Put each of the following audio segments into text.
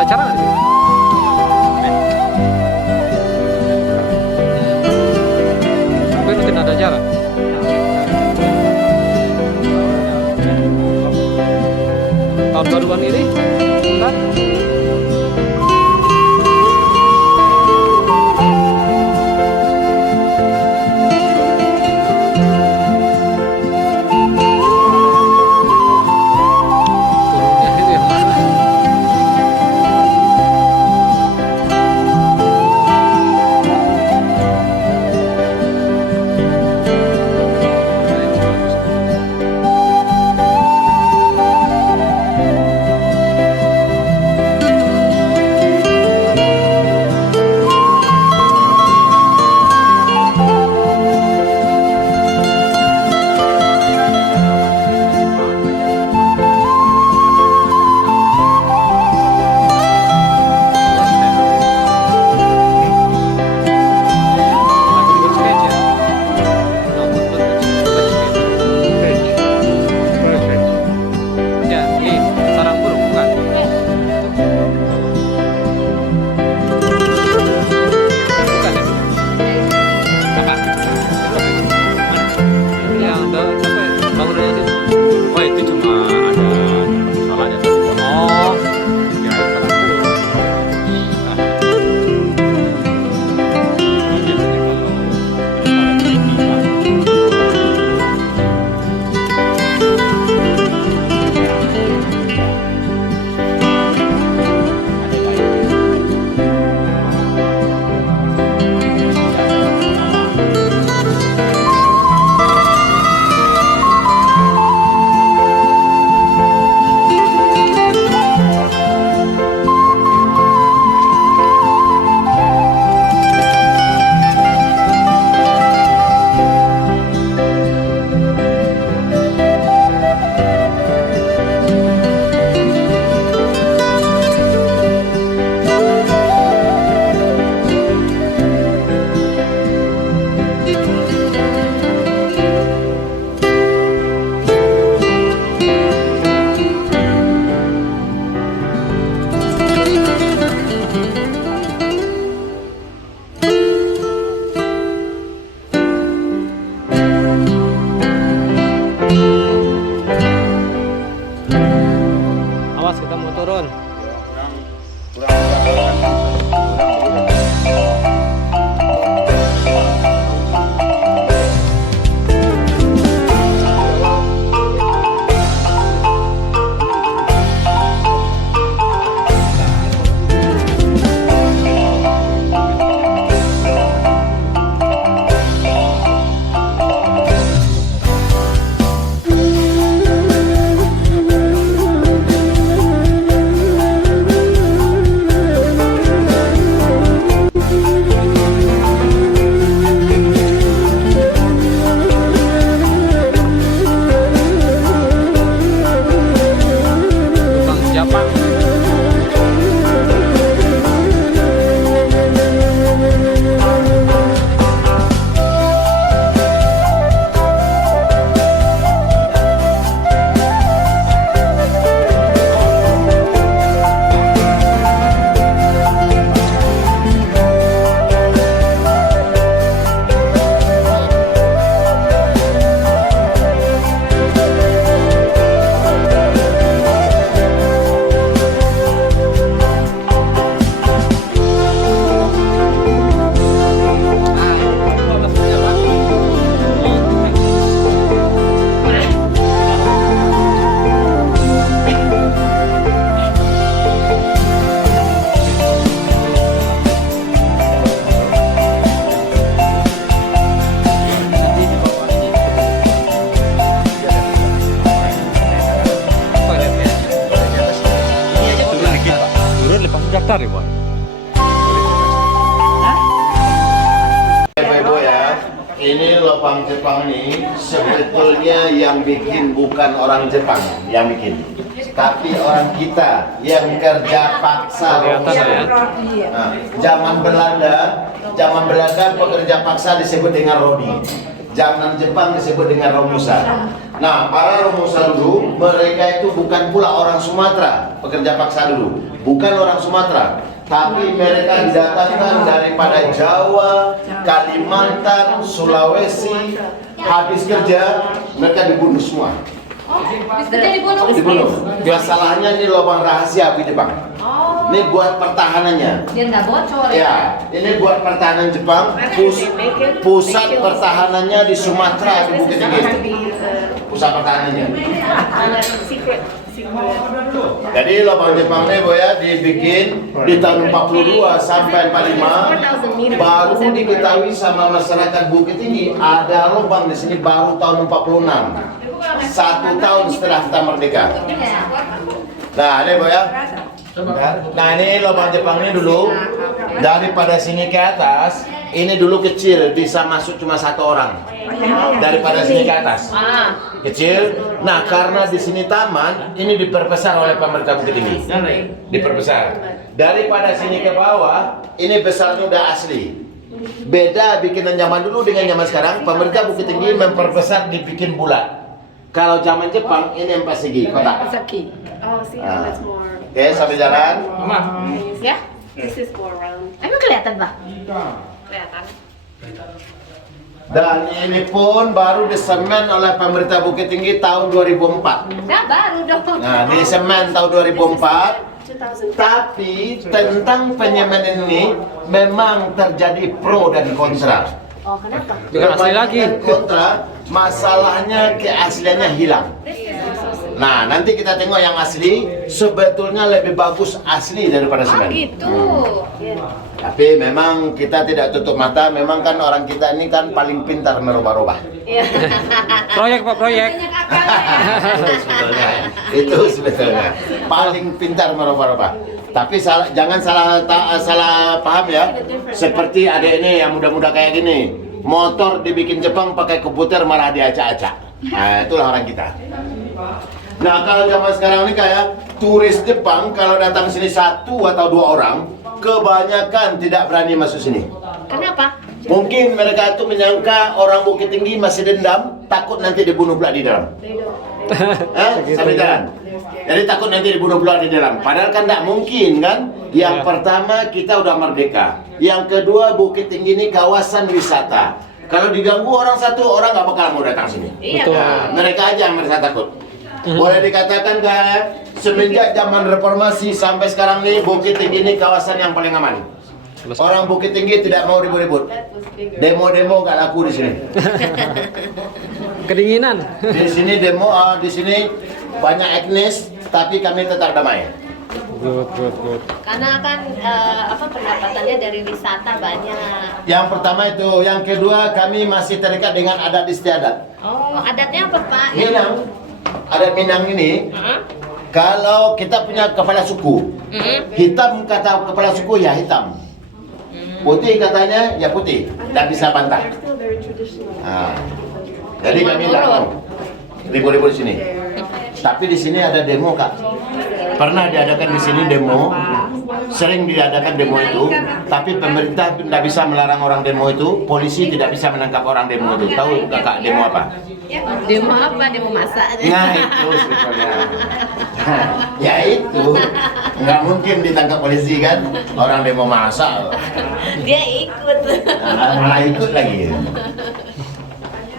Ada acara nggak di sini? Mungkin rutin ada acara. Tahun baruan ini, bentar. Turunnya itu yang mana? Aku juga sketch ya. Ya, ini sarang burung bukan? Bukan ya? Apa? Mana? Ya, ada apa ya? Bangunannya itu. Oh itu cuma ada masalahnya tadi. Oh, Ya sarang burung. Biasanya kalau ada kepikiran, awas kita mau turun. Tukang Jepang. Turun lepas daftar ya, Boy. Ibu ya, ini lubang Jepang ini sebetulnya yang bikin bukan orang Jepang yang bikin, tapi orang kita yang kerja paksa. Kelihatan ya. Nah, zaman Belanda pekerja paksa disebut dengan Rodi. Zaman Jepang disebut dengan Romusa. Nah, para Romusa dulu, mereka itu bukan pula orang Sumatera, pekerja paksa dulu, bukan orang Sumatera, tapi mereka didatangkan daripada Jawa, Kalimantan, Sulawesi. Habis kerja, mereka dibunuh semua. Habis kerja dibunuh? Dibunuh. Masalahnya ini lubang rahasia di Jepang. Ini buat pertahanannya. Biar nggak bocor Ya, ini buat pertahanan Jepang. Pusat pertahanannya di Sumatera di Bukit Tinggi. Pusat pertahanannya. Jadi lubang Jepang ini Bu ya dibikin di tahun 42 sampai 45, baru diketahui sama masyarakat Bukit Tinggi ada lubang di sini baru tahun 46. 1 tahun setelah kita merdeka. Nah, ini Bu ya. Nah, ini lubang Jepang ini dulu daripada sini ke atas, ini dulu kecil, bisa masuk cuma 1 orang. Daripada sini ke atas. Kecil. Nah, karena di sini taman, ini diperbesar oleh pemerintah Bukit Tinggi. Diperbesar. Daripada sini ke bawah, ini besarnya udah asli. Beda bikinan zaman dulu dengan zaman sekarang, pemerintah Bukit Tinggi memperbesar dibikin bulat. Kalau zaman Jepang ini 4 segi kotak. Oh, see, that's more. Oke, sampai jalan. Ya? This is more round. Emang kelihatan, Pak? Kelihatan. Dan ini pun baru disemen oleh pemerintah Bukit Tinggi tahun 2004. Nah, baru dong. Nah, disemen tahun 2004. 2000. Tapi tentang penyemen ini memang terjadi pro dan kontra. Oh, kenapa? Dengan asli lagi. Kebanyakan kontra, masalahnya keasliannya hilang. Nah, nanti kita tengok yang asli, sebetulnya lebih bagus asli daripada Oh, semen. gitu. Tapi memang kita tidak tutup mata, memang kan orang kita ini kan paling pintar merubah-rubah. Iya. Proyek Pak, proyek. Banyak akalnya. Itu sebetulnya paling pintar merubah-rubah. Tapi jangan salah paham ya. Seperti adik ini yang muda-muda kayak gini, motor dibikin Jepang pakai komputer malah diacak-acak. Nah, itulah orang kita. Nah, kalau zaman sekarang ini kayak turis Jepang kalau datang sini 1 atau 2 orang, kebanyakan tidak berani masuk sini. Kenapa? Mungkin mereka itu menyangka orang Bukit Tinggi masih dendam, takut nanti dibunuh pula di dalam. Sampai jalan. Jadi takut nanti dibunuh pula di dalam. Padahal kan tidak mungkin kan? Yang pertama kita udah merdeka. Yang kedua Bukit Tinggi ini kawasan wisata. Kalau diganggu orang 1 orang nggak bakal mau datang sini. Iya. Betul. Nah, mereka aja yang merasa takut. Boleh dikatakan kayak semenjak zaman reformasi sampai sekarang nih Bukit Tinggi ini kawasan yang paling aman. Orang Bukit Tinggi tidak mau ribut-ribut. Demo-demo nggak laku di sini. Kedinginan. Di sini demo, di sini banyak etnis, tapi kami tetap damai. Good. Karena kan pendapatannya dari wisata banyak. Yang pertama itu, yang kedua kami masih terikat dengan adat istiadat. Oh, adatnya apa, Pak? Minang, adat Minang ini, kalau kita punya kepala suku, hitam kata kepala suku ya hitam, putih katanya ya putih, dan bisa bantah. Still very traditional. Nah, jadi kami tidak mau ribut-ribut di sini. Tapi di sini ada demo, Kak. Pernah diadakan di sini demo, sering diadakan demo itu, tapi pemerintah tidak bisa melarang orang demo itu, polisi tidak bisa menangkap orang demo itu. Tahu Kakak demo apa? Demo apa? Demo masak. Nah itu sebetulnya. Ya itu, nggak mungkin ditangkap polisi kan, orang demo masak. Dia ikut. Nah, malah ikut lagi.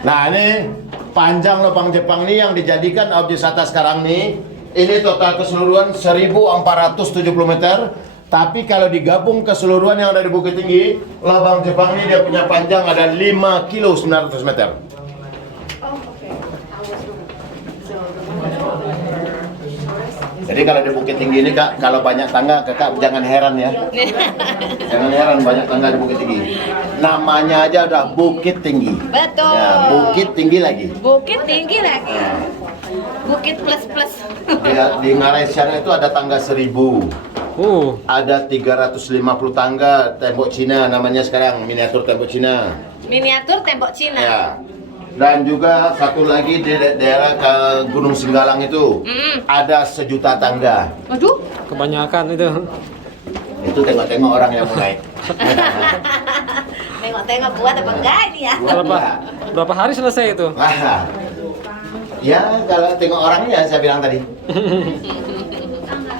Nah ini panjang lubang Jepang ini yang dijadikan objek wisata sekarang nih. Ini total keseluruhan 1470 meter. Tapi kalau digabung keseluruhan yang ada di Bukit Tinggi, lubang Jepang ini dia punya panjang ada 5 kilo 900 meter. Oh, okay. Jadi kalau di Bukit Tinggi ini Kak, kalau banyak tangga Kakak jangan heran ya. Jangan heran banyak tangga di Bukit Tinggi. Namanya aja udah Bukit Tinggi. Betul. Ya, Bukit Tinggi lagi. Bukit tinggi lagi. Bukit plus. Di Ngarai sana itu ada tangga 1000. Ada 350 tangga tembok Cina namanya sekarang, miniatur tembok Cina. Miniatur tembok Cina. Ya. Dan juga satu lagi di daerah ke Gunung Singgalang itu ada 1 juta tangga. Waduh. Kebanyakan itu. Itu tengok-tengok orang yang mau naik. Tengok-tengok buat apa enggak ini ya? Berapa hari selesai itu? Wah. Ya, kalau tengok orangnya saya bilang tadi.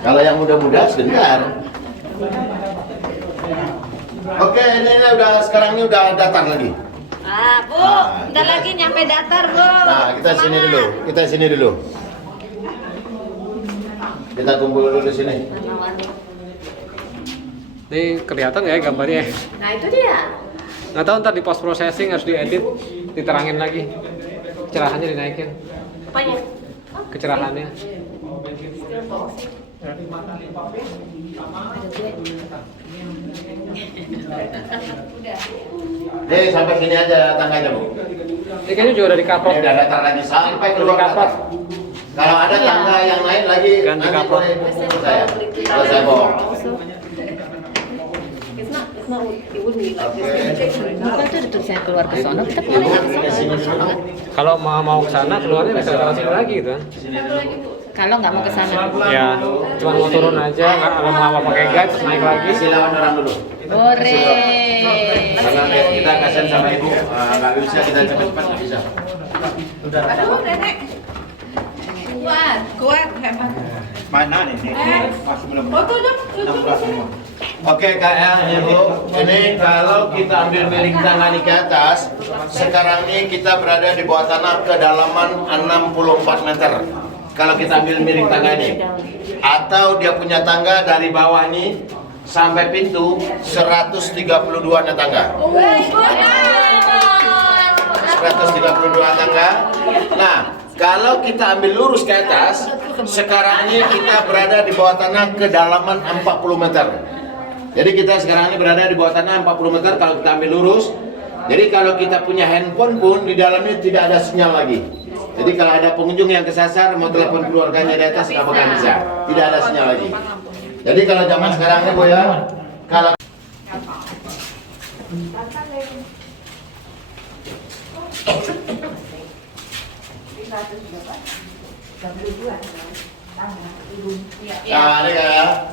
Kalau yang muda-muda sebentar. Oke, ini udah sekarang ini udah datar lagi. Bu, Nah, bentar lagi nyampe datar, Bu. Nah, kita sini Semangat. dulu. Kita sini dulu. Kita kumpul dulu di sini. Ini kelihatan ya gambarnya. Nah, itu dia. Nggak tahu ntar di post processing harus diedit, diterangin lagi. Kecerahannya dinaikin. Apanya? Kecerahannya. Still boxing. Udah. Nih, sampai sini aja tangganya, Bu. Ini kayaknya juga udah dikapok. Ini udah datar lagi sampai keluar Dikapok. datar. Kalau ada tangga yang lain lagi, Ganti nanti kapok. boleh hubungi saya. Kalau saya bawa. It's not, it wouldn't be like this. Bukan tuh tulisannya keluar ke sono, kita boleh nggak ke sono? Kalau mau ke sana keluarnya bisa lewat sini lagi gitu kan. Kalau nggak mau ke sana. Ya, cuma mau turun aja, nggak mau pakai guide terus naik lagi. Isi lawan orang dulu. Ore. Karena kita kasihan sama ibu, nggak bisa kita cepat-cepat nggak bisa. Aduh, nenek. Kuat hebat. Mana nih? Masih belum. Foto dong. 16 semua. Oke KL ya Bu, ini kalau kita ambil miring tangan ke atas, sekarang ini kita berada di bawah tanah kedalaman 64 meter. Kalau kita ambil miring tangga ini, atau dia punya tangga dari bawah ini sampai pintu 132 tangga. 132 tangga. Nah, kalau kita ambil lurus ke atas, sekarang ini kita berada di bawah tanah kedalaman 40 meter. Jadi kita sekarang ini berada di bawah tanah 40 meter kalau kita ambil lurus. Jadi kalau kita punya handphone pun di dalamnya tidak ada sinyal lagi. Jadi kalau ada pengunjung yang kesasar mau telepon keluarganya di atas nggak bakal bisa. Tidak ada sinyal lagi. Jadi kalau zaman sekarang ini Bu ya, kalau nah, ini ya.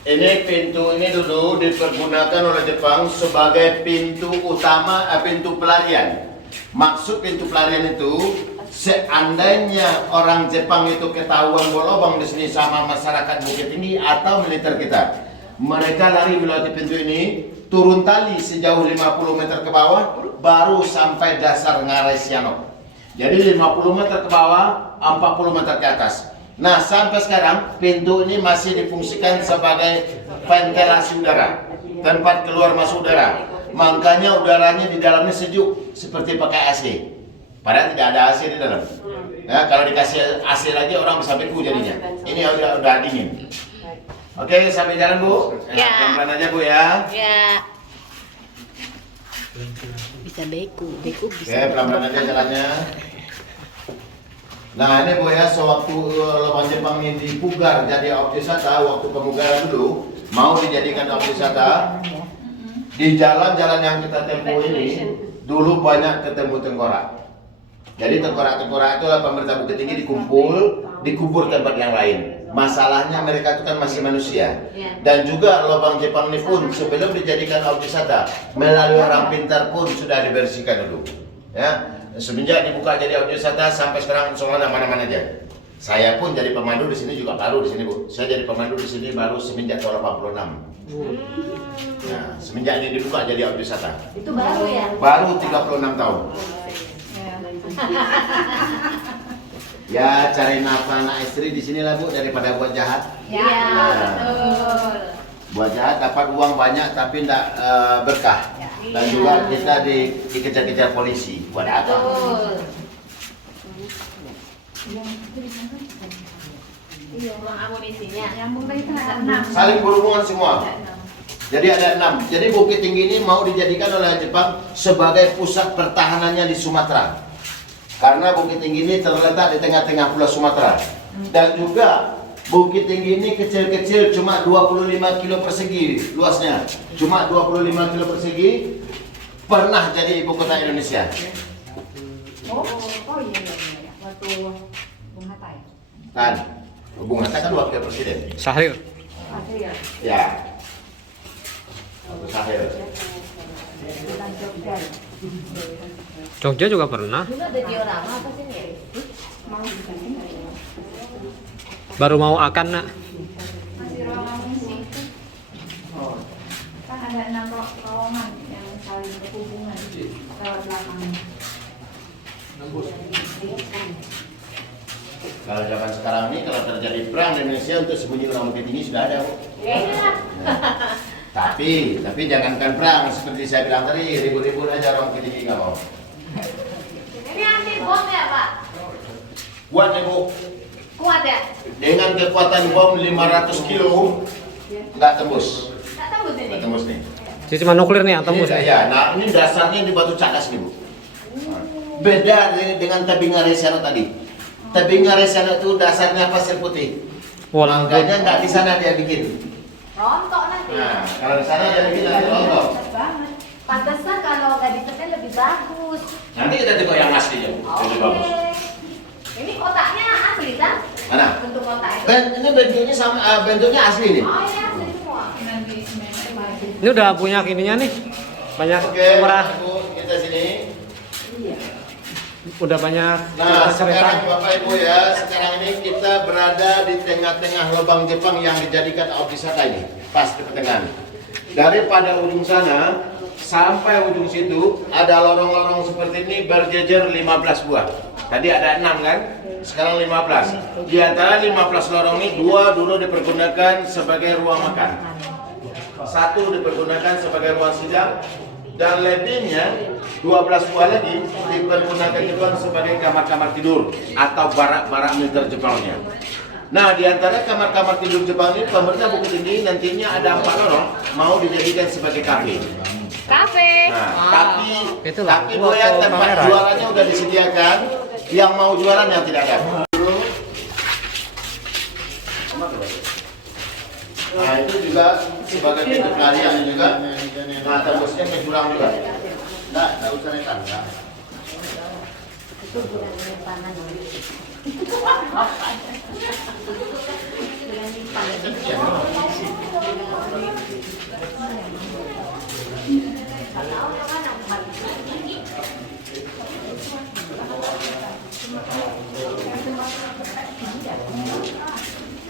Ini pintu ini dulu dipergunakan oleh Jepang sebagai pintu utama, pintu pelarian. Maksud pintu pelarian itu, seandainya orang Jepang itu ketahuan bolobang di sini sama masyarakat Bukit Tinggi atau militer kita, mereka lari melewati pintu ini, turun tali sejauh 50 meter ke bawah, baru sampai dasar Ngarai Sianok. Jadi 50 meter ke bawah, 40 meter ke atas. Nah, sampai sekarang pintu ini masih difungsikan sebagai ventilasi udara, tempat keluar masuk udara. Makanya udaranya di dalamnya sejuk, seperti pakai AC. Padahal tidak ada AC di dalam. Ya, kalau dikasih AC lagi orang bisa beku jadinya. Ini udah dingin. Oke, sampai jalan Bu. Ya. Pelan-pelan aja Bu ya. Ya. Bisa beku Oke, bisa. pelan-pelan aja jalannya. Nah ini Bu ya, sewaktu Lembang Jepang ini dipugar jadi objek wisata, waktu pemugaran dulu mau dijadikan objek wisata, di jalan-jalan yang kita tempuh ini dulu banyak ketemu tengkorak. Jadi tengkorak-tengkorak itu pemerintah Bukit Tinggi dikubur tempat yang lain. Masalahnya mereka itu kan masih manusia. Dan juga lubang Jepang ini pun sebelum dijadikan objek wisata melalui orang pintar pun sudah dibersihkan dulu. Ya. Semenjak dibuka jadi objek wisata sampai sekarang semuanya mana-mana aja. Saya pun jadi pemandu di sini juga baru di sini Bu. Saya jadi pemandu di sini baru semenjak tahun 86. Nah, semenjak ini dibuka jadi objek wisata. Itu baru ya? Baru 36 tahun. Ya cari nafkah anak istri di sini lah Bu daripada buat jahat. Ya, betul. Buat jahat dapat uang banyak tapi tidak berkah. Dan juga kita dikejar-kejar polisi. Buat apa? Betul. Iya, uang amunisinya. Saling berhubungan semua. Jadi ada 6. Jadi Bukit Tinggi ini mau dijadikan oleh Jepang sebagai pusat pertahanannya di Sumatera. Karena Bukit Tinggi ini terletak di tengah-tengah pulau Sumatera. Dan juga Bukit Tinggi ini kecil-kecil, cuma 25 kilo persegi luasnya. Cuma 25 kilo persegi, pernah jadi ibu kota Indonesia. Iya. Waktu Bung Hatta ya? Kan, Bung Hatta kan wakil presiden. Sahrir. Masih ya? Ya. Sahir. Bukan Jogja ya? Jogja juga pernah. Dulu ada diorama apa sih nih? Baru mau akan nak. Masih ruangan sih. Kan ada 6 ruangan yang saling berhubungan lewat belakangnya. Kalau zaman sekarang ini kalau terjadi perang di Indonesia untuk sembunyi orang Bukit Tinggi sudah ada. Bu. Iya. Tapi jangankan perang seperti saya bilang tadi, ribut-ribut aja orang Bukit Tinggi nggak mau. Ini anti bom ya Pak? Kuat nih Bu, Kuat ya? dengan kekuatan bom 500 kilo nggak tembus, Nggak tembus ini? nggak tembus nih. Jadi cuma nuklir nih yang tembus. Ini, ya, nah ini dasarnya di batu cadas nih Bu. Beda dengan tebing Aresana tadi. Tebing Aresana itu dasarnya pasir putih. Walaupun Makanya nggak di sana dia bikin. Rontok nanti. Nah, kalau di sana dia bikin nanti rontok. Pantesan kalau nggak ditekan lebih bagus. Nanti kita tengok yang aslinya, Bu. Lebih bagus. Ini kotaknya asli kan? Mana? Bentuk kotaknya. Ini bentuknya sama, bentuknya asli nih. Oh ini asli semua. ini udah punya ininya nih. Banyak Oke, murah. Bu, kita sini. Udah banyak Nah, cerita. sekarang Bapak Ibu ya, sekarang ini kita berada di tengah-tengah lubang Jepang yang dijadikan objek wisata ini, pas di pertengahan. Daripada ujung sana sampai ujung situ ada lorong-lorong seperti ini berjejer 15 buah. Tadi ada 6 kan? Sekarang 15. Di antara 15 lorong ini 2 dulu dipergunakan sebagai ruang makan. 1 dipergunakan sebagai ruang sidang dan lebihnya 12 buah lagi dipergunakan juga sebagai kamar-kamar tidur atau barak-barak militer Jepangnya. Nah, di antara kamar-kamar tidur Jepang ini pemerintah Bukit Tinggi nantinya ada 4 lorong mau dijadikan sebagai kafe. Kafe. Nah, Itulah, tapi gua Boya ke tempat kamera. jualannya udah disediakan. Yang mau jualan yang tidak ada. Nah, itu juga sebagai pintu pelarian juga. Nah, tembusnya ke jurang juga. Nggak usah naik tangga. Itu bulan nyimpanan. Bulan nyimpanan.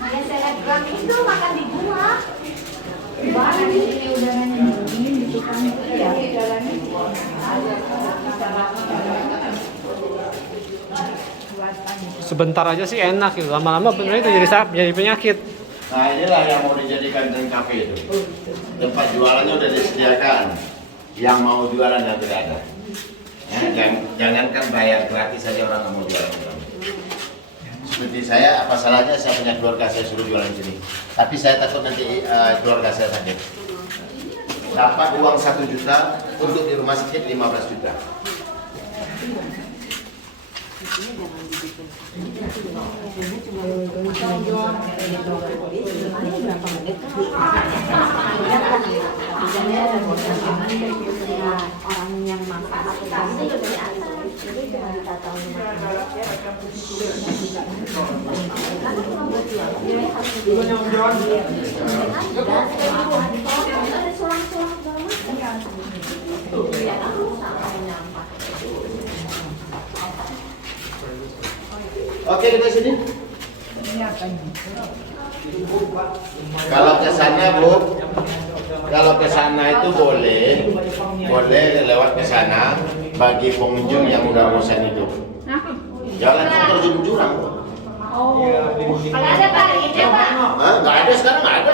Ada selebgram itu makan di gua. Gimana di sini udaranya dingin gitu kan? Iya, udaranya Sebentar aja sih enak gitu. Lama-lama bener itu jadi penyakit. Nah, inilah yang mau dijadikan dengan kafe itu. Tempat jualannya udah disediakan. Yang mau jualan yang tidak ada. Ya, jangankan bayar gratis saja orang nggak mau jualan. Seperti saya, apa salahnya saya punya keluarga saya suruh jualan di sini. Tapi saya takut nanti keluarga saya sakit. Dapat uang 1 juta untuk di rumah sakit 15 juta. Orang yang masak atau kami lebih asal, jadi jangan kita tahu Oke, di sini. Kalau ke sana, Bu, kalau ke sana itu boleh lewat ke sana bagi pengunjung yang udah bosan itu. Jangan terus di jurang. kalau ada Pak ini Pak. Hah? Nggak ada sekarang, nggak ada.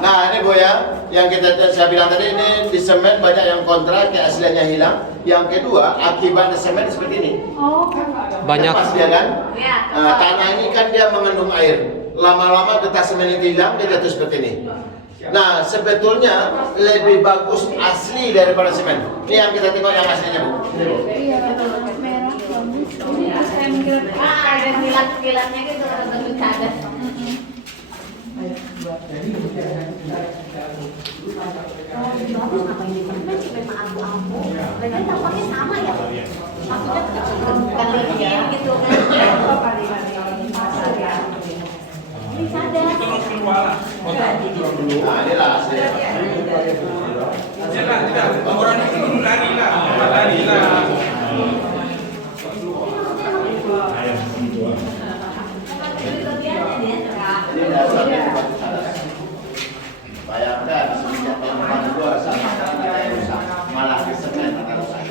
Nah, ini Bu ya, yang saya bilang tadi ini di semen banyak yang kontra, keasliannya hilang. Yang kedua, akibat semen seperti ini. Banyak. Pas dia kan? Ya. Tanah ini kan dia mengandung air. Lama-lama getah semen itu hilang, dia jatuh seperti ini. Nah, sebetulnya lebih bagus asli daripada semen. Ini yang kita tengok yang aslinya, Bu. iya, merah, bagus. Ini saya mengkira Ada kilat-kilatnya gitu bentuk cadas. Mereka tampaknya sama ya. Maksudnya bukan licin gitu kan. Ini cadas. Nah, inilah hasilnya. Ini dasarnya batu cadas. Bayangkan semenjak tahun 2002 sampai sekarang kita yang rusak, malah di semen kita rusak.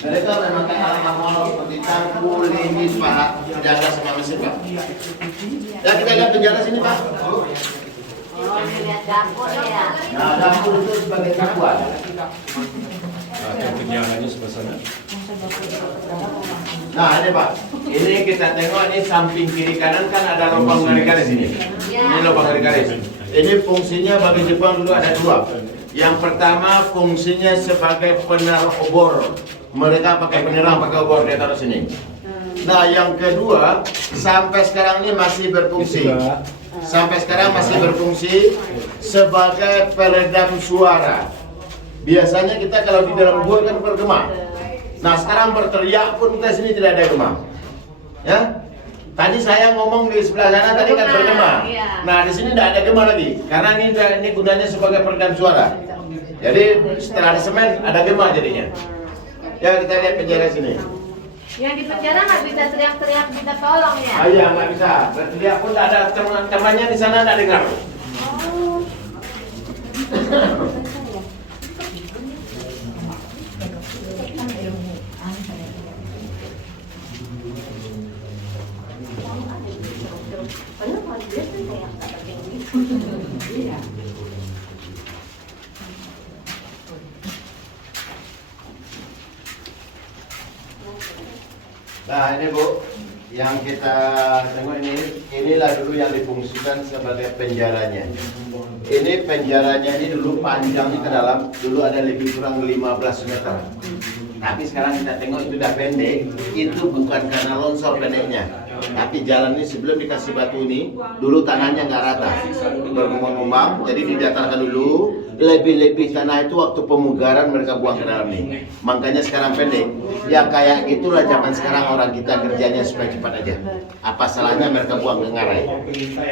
Mereka memang kayak orang seperti cangkul, linggis, pahat, penjaga sama mesin Pak. Ya kita lihat penjara sini Pak. Oh, lihat dapur ya. Nah dapur itu sebagai tipuan. Penjaranya sebelah sana. Nah ini Pak, ini kita tengok ini samping kiri kanan kan ada lubang garis di sini. Ini lubang garis. Ini fungsinya bagi Jepang dulu ada dua. Yang pertama fungsinya sebagai penaruh obor. Mereka pakai penerang, pakai obor dia taruh sini. Nah yang kedua sampai sekarang ini masih berfungsi. Sampai sekarang masih berfungsi sebagai peredam suara. Biasanya kita kalau di dalam gua kan bergema. Nah sekarang berteriak pun kita sini tidak ada gema. Ya? Tadi saya ngomong di sebelah sana tadi kan bergema. Nah di sini tidak ada gema lagi karena ini gunanya sebagai peredam suara. Jadi setelah di semen ada gema jadinya. Ya kita lihat penjara sini. Yang di penjara nggak bisa teriak-teriak minta tolong ya? Iya nggak bisa. Berteriak pun tidak ada temannya di sana tidak dengar. Nah ini Bu, yang kita tengok inilah dulu yang difungsikan sebagai penjaranya. Ini penjaranya ini dulu panjangnya ke dalam, dulu ada lebih kurang 15 meter. Tapi sekarang kita tengok itu udah pendek, itu bukan karena longsor pendeknya. Tapi jalan ini sebelum dikasih batu ini, dulu tanahnya nggak rata, bergelombang, jadi didatarkan dulu. Lebih-lebih tanah itu waktu pemugaran mereka buang ke dalam nih. Makanya sekarang pendek. Ya kayak gitulah zaman sekarang orang kita kerjanya supaya cepat aja. Apa salahnya mereka buang ke ngarai.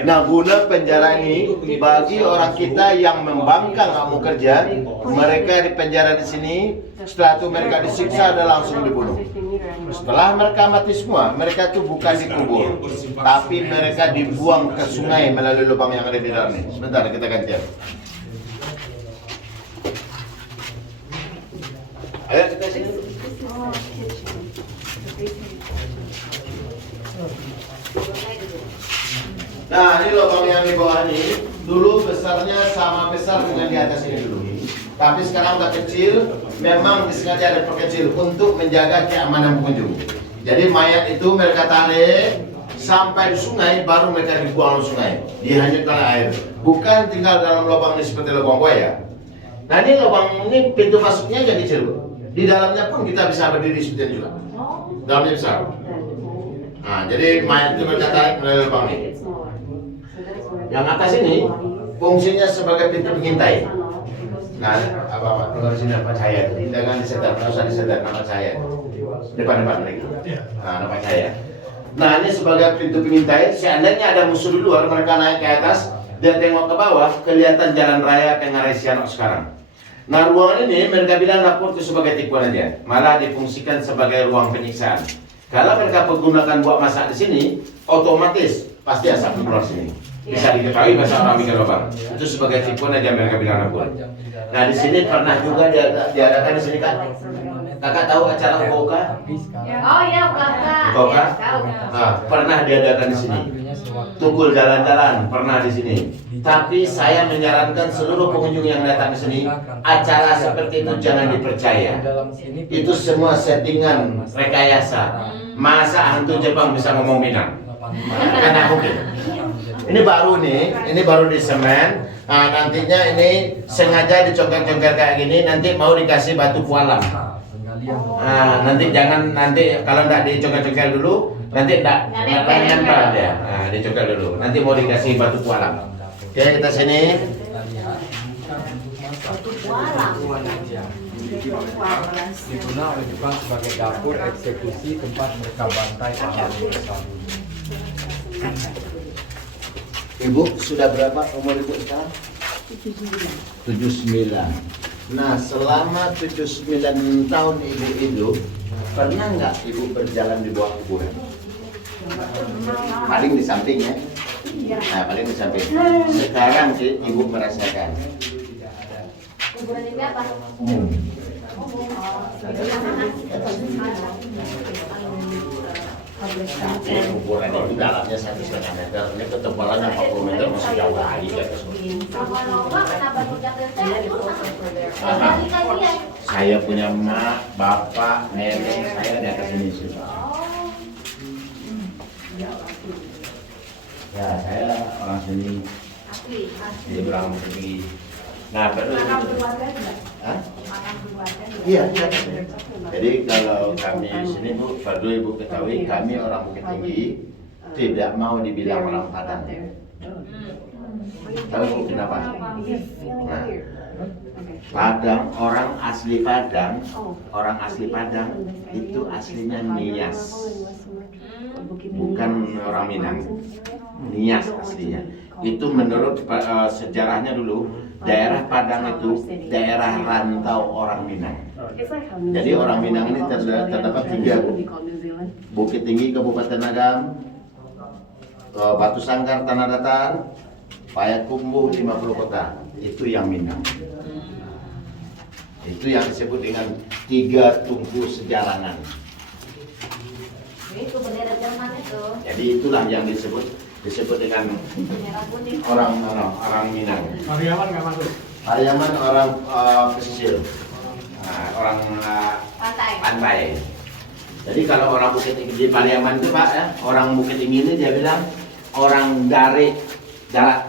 Nah guna penjara ini bagi orang kita yang membangkang nggak mau kerja, mereka di penjara di sini. Setelah itu mereka disiksa dan langsung dibunuh. Setelah mereka mati semua, mereka itu bukan dikubur, tapi mereka dibuang ke sungai melalui lubang yang ada di dalam ini. Sebentar kita gantian. Ayo kita sini. Nah ini lubang yang di bawah ini dulu besarnya sama besar dengan di atas ini dulu. Tapi sekarang udah kecil, memang disengaja ada perkecil untuk menjaga keamanan pengunjung. Jadi mayat itu mereka tarik sampai di sungai, baru mereka dibuang ke sungai, dihanyutkan air. Bukan tinggal dalam lubang ini seperti lubang buaya. Nah ini lubang ini pintu masuknya aja kecil, Bu. Di dalamnya pun kita bisa berdiri seperti ini juga. Dalamnya besar. Nah jadi mayat itu mereka tarik melalui lubang ini. Yang atas ini fungsinya sebagai pintu pengintai. Nah, apa keluar sini apa cahaya? Jangan disetar, nggak usah disetar, nama cahaya. Depan lagi. Nah, nama cahaya. Nah, ini sebagai pintu pengintai. Seandainya ada musuh di luar, mereka naik ke atas, dia tengok ke bawah, kelihatan jalan raya ke ngarai Sianok sekarang. Nah, ruangan ini mereka bilang dapur itu sebagai tipuan aja, malah difungsikan sebagai ruang penyiksaan. Kalau mereka menggunakan buat masak di sini, otomatis pasti asap keluar sini. Bisa diketahui bahasa orang mikir lubang. Itu sebagai tipuan aja mereka bilang dapur. Nah di sini pernah juga diadakan di sini kan? Kakak tahu acara Ukoka? Oh iya, kakak. Ukoka? Nah, pernah diadakan di sini. Tukul jalan-jalan pernah di sini. Tapi saya menyarankan seluruh pengunjung yang datang di sini, acara seperti itu jangan dipercaya. Itu semua settingan rekayasa. Masa hantu Jepang bisa ngomong Minang? Karena mungkin. Ini baru di semen. Nah, nantinya ini sengaja dicongkel-congkel kayak gini, nanti mau dikasih batu pualam. Nah, nanti kalau enggak dicongkel-congkel dulu, nanti enggak nempel dia. Nah, dicongkel dulu. Nanti mau dikasih batu pualam. Oke, kita sini. Digunakan oleh Jepang sebagai dapur eksekusi tempat mereka bantai para Ibu sudah berapa umur ibu sekarang? 79. Nah, selama 79 tahun ibu hidup, pernah nggak ibu berjalan di bawah kuburan? Paling di samping ya? Nah, paling di samping. Sekarang sih ibu merasakan. Kuburan ini apa? Kuburan itu dalamnya 1,5 meter, ini ketebalannya 40 meter, masih jauh lagi di atas. Lama-lama kenapa rujak dan saya Aha. kali-kalian? Saya punya emak, bapak, nenek, saya di atas ini sih. Ya, saya orang sini. Dia bilang pergi. Nah, perlu. Hah? Iya, iya. Jadi kalau kami sini Bu, perlu Ibu ketahui kami orang Bukit Tinggi tidak mau dibilang orang Padang. Tahu Bu kenapa? Nah, Padang, orang asli Padang itu aslinya Nias, bukan orang Minang. Nias aslinya. Itu menurut sejarahnya dulu, daerah Padang itu daerah rantau orang Minang. Jadi orang Minang ini terdapat 3 Bu. Bukit Tinggi Kabupaten Agam, Batu Sangkar Tanah Datar, Payakumbuh 50 kota. Itu yang Minang. Itu yang disebut dengan 3 tungku sejalangan. Itu bendera Jerman itu. Jadi itulah yang disebut dengan Merah putih. orang Minang. Pariaman nggak masuk. Pariaman orang pesisir, orang pantai. Jadi kalau orang Bukit Tinggi di Pariaman itu Pak, ya, orang Bukit Tinggi ini dia bilang orang darat. Nah,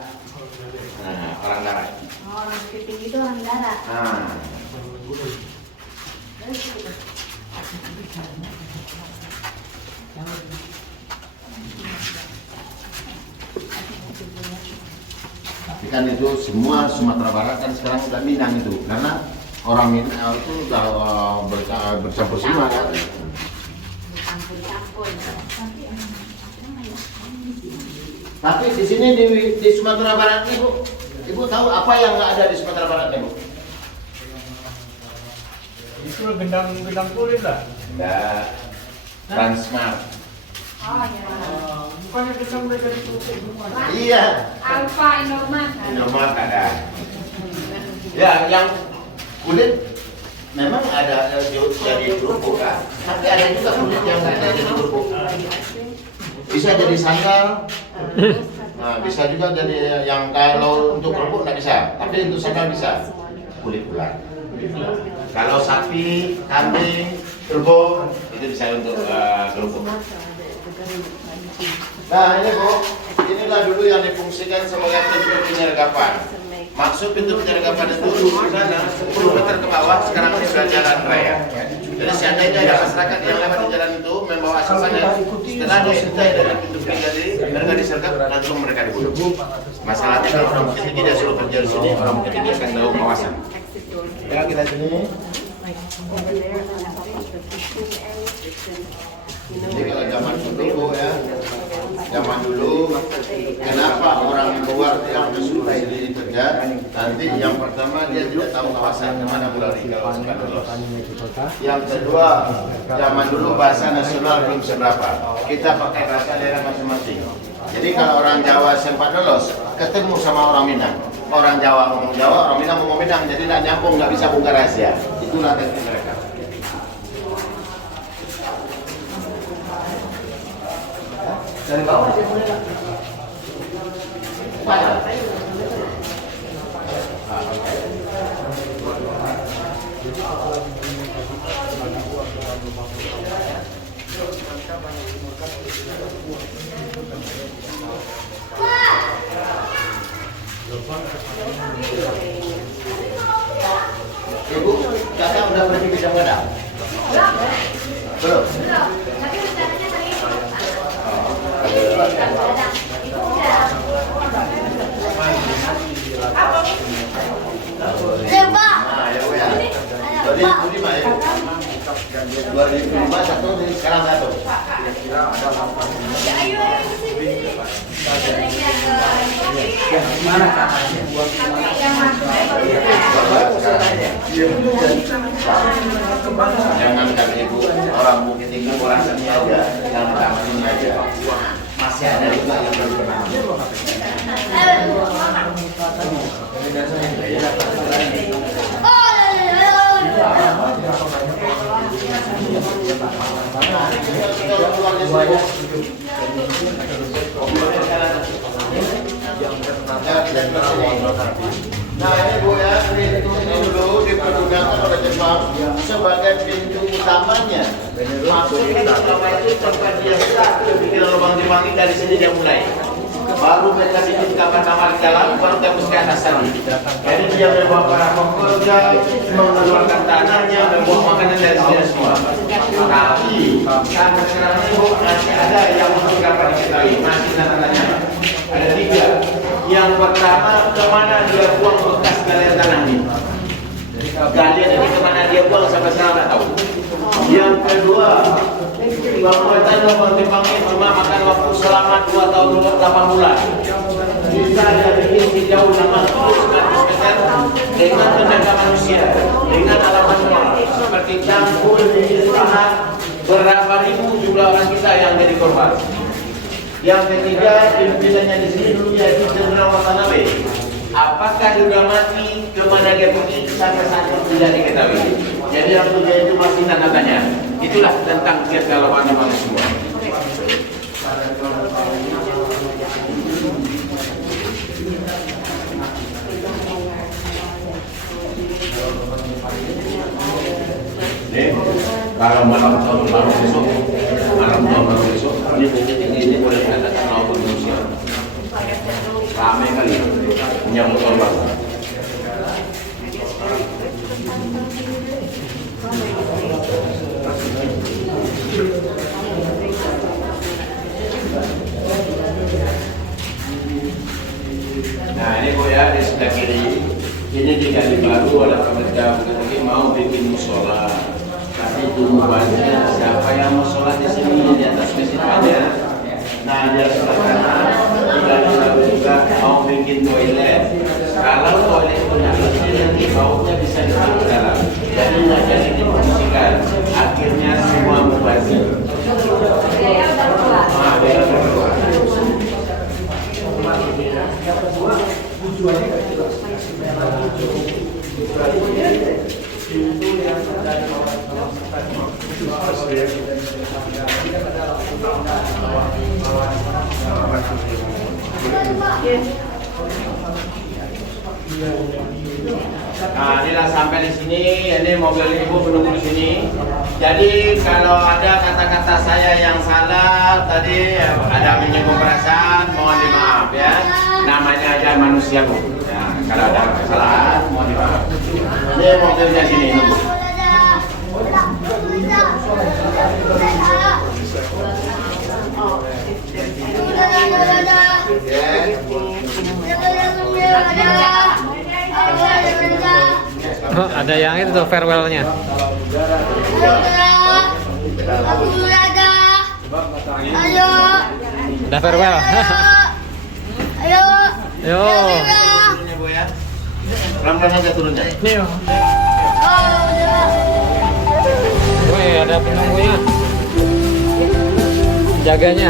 orang darat. Orang Bukit Tinggi itu orang darat. Nah. Tapi kan itu semua Sumatera Barat kan sekarang udah Minang itu, karena orang Minang itu udah bercampur semua kan. Campur-campur. Tapi di sini di Sumatera Barat ibu tahu apa yang nggak ada di Sumatera Barat ibu? Itu gendang kulit lah. Enggak. Transmart. Oh ya. Bukannya gendang mereka ditutup semua. Iya. Alfa Indomaret. Indomaret ada. Ya, yang kulit memang ada jadi kerupuk kan. Tapi ada juga kulit yang nggak ada jadi kerupuk. Bisa jadi sandal. Nah, bisa juga jadi yang kalau untuk kerupuk nggak bisa. Tapi untuk sandal bisa. Kulit ular. Kalau sapi, kambing, kerbau itu bisa untuk kerupuk. Nah ini Bu, inilah dulu yang difungsikan sebagai pintu penyergapan. Maksud pintu penyergapan itu dulu di sana 10 meter ke bawah, sekarang ini sudah jalan raya. Jadi seandainya ada masyarakat yang lewat di jalan itu membawa asalnya, setelah disintai dari pintu tadi, mereka disergap, langsung mereka dibunuh. Masalahnya kalau orang Bukit Tinggi dia suruh kerja di sini, orang Bukit Tinggi akan tahu kawasan. Ya kita sini. Jadi kalau zaman dulu ya, zaman dulu kenapa orang luar yang disuruh sendiri kerja? Nanti yang pertama dia tidak tahu kawasan kemana berlari kalau sempat lolos. Yang kedua, zaman dulu bahasa nasional belum seberapa. Kita pakai bahasa daerah masing-masing. Jadi kalau orang Jawa sempat lolos, ketemu sama orang Minang. Orang Jawa ngomong Jawa, orang Minang ngomong Minang, jadi tidak nyambung, nggak bisa bongkar rahasia. Itulah teknik mereka. Dari bawah aja boleh lah. Ibu, kakak udah pergi ke Jawa? Belum. Tapi rencananya hari ini. Coba. Nah, ya Bu ya. Jadi Budi mah ya. 2005 satu, sekarang satu. Ayo, sini. Jangankan ibu, orang Bukit Tinggi orang sini aja, yang taman ini aja. Masih ada juga yang belum pernah. Nah ini Bu ya, ini dulu dipergunakan oleh Jepang sebagai pintu utamanya. Masuk ke utama itu tempat dia start bikin lubang dimangi dari sini dia mulai. Baru mereka bikin kamar-kamar di dalam, baru tembus ke atas tadi. Jadi dia membawa para pekerja, mengeluarkan tanahnya, membawa makanan dari sini semua. Tapi sampai sekarang ini Bu masih ada yang belum dapat diketahui, masih tanda-tanya. Ada 3. Yang pertama, kemana dia buang bekas galian tanah ini? Galian ini kemana dia buang sampai sekarang tidak tahu. Yang kedua, bangunan lubang Jepang ini cuma makan waktu selama 2 tahun 8 bulan. Bisa dia bikin sejauh 60-100 meter dengan tenaga manusia, dengan alat semua seperti cangkul, istirahat, berapa ribu jumlah orang kita yang jadi korban. Yang ketiga, pimpinannya di sini dulu yaitu Jenderal Watanabe. Apakah dia sudah mati, kemana dia pergi, sampai saat itu tidak diketahui. Jadi yang kedua itu masih tanda tanya. Itulah tentang kegalawan Jepang semua. Nih, kalau malam tahun baru besok, ini Bukit Tinggi ini boleh dikatakan laut manusia. Ramai kali menyambut tahun baru. Nah ini Bu ya, di sebelah kiri ini digali baru oleh pemerintah Bukit Tinggi mau bikin musola. Tapi tujuannya siapa yang mau sholat di sini di atas masjid ada. Nah dia sebelah kanan digali baru juga mau bikin toilet. Kalau toilet punya kecil nanti baunya bisa dimasuk ke dalam. Jadi nggak jadi difungsikan. Akhirnya semua mubazir. Nah, inilah sampai di sini. Ini mobil ibu menunggu di sini. Jadi kalau ada kata-kata saya yang salah tadi, ada menyinggung perasaan, mohon dimaaf ya. Namanya aja manusia Bu. Ya, kalau ada kesalahan, mohon dimaaf. Ini mobilnya sini nunggu. Oh, ada yang itu tuh farewell-nya. Udah farewell. Ayo. Yo. Turunnya Bu ya. Pelan-pelan aja turunnya. Wih, ada penunggunya. Jaganya.